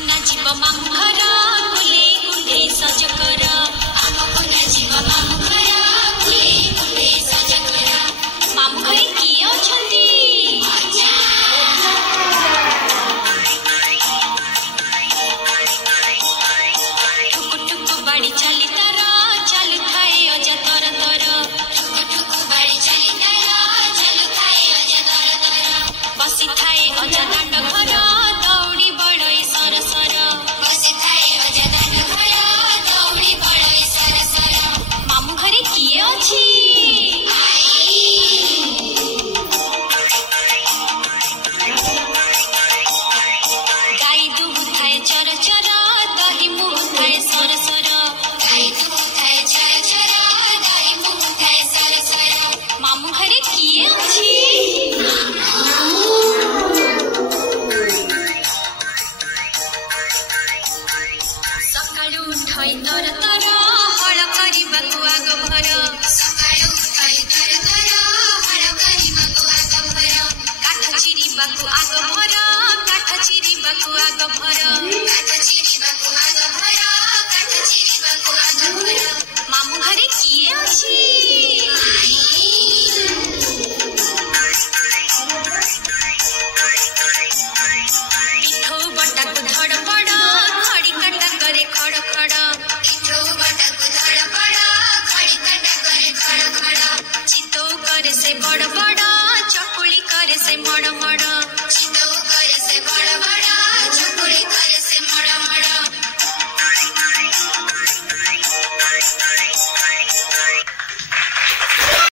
कोना जीव मामु घर गुले गुले सज कर कोना जीव मामु घर गुले गुले सज कर मामु घरे किए अछंती ठुकु ठुकु बाड़ी चली तर चलु थाए अजा तर तर ठुकु ठुकु बाड़ी चली तर चलु थाए अजा तर तर बसी थाए अजा दांड घर दौड़ी बड़ई सर सर बसी थाए अजा दांड घर दौड़ी बड़ई सर सर मामु घरे किए अछि गाई दुहु थाए चर चर दही मुहु थाए सर सर गाई दुहु थाए चर चर दही मुहु थाए सर सर मामु घरे किए अछि सकाळु उठाई तर तर हळ करिबाकु आग भर सकाळु उठाई तर तर हळ करिबाकु आग भर काठ चिरिबाकु आग भर काठ चिरिबाकु आग भर काठ चिरिबाकु आग भर काठ चिरिबाकु आग भर मामु घरे किए अछि पिठो बटाकु धड़पड़ खड़ी काटा करे खड़ खड़ पिठो बटाकु धड़पड़ खड़ी काटा करे खड़ खड़ चितो करे से बड़ बड़ चकुली करे से मड़ मड़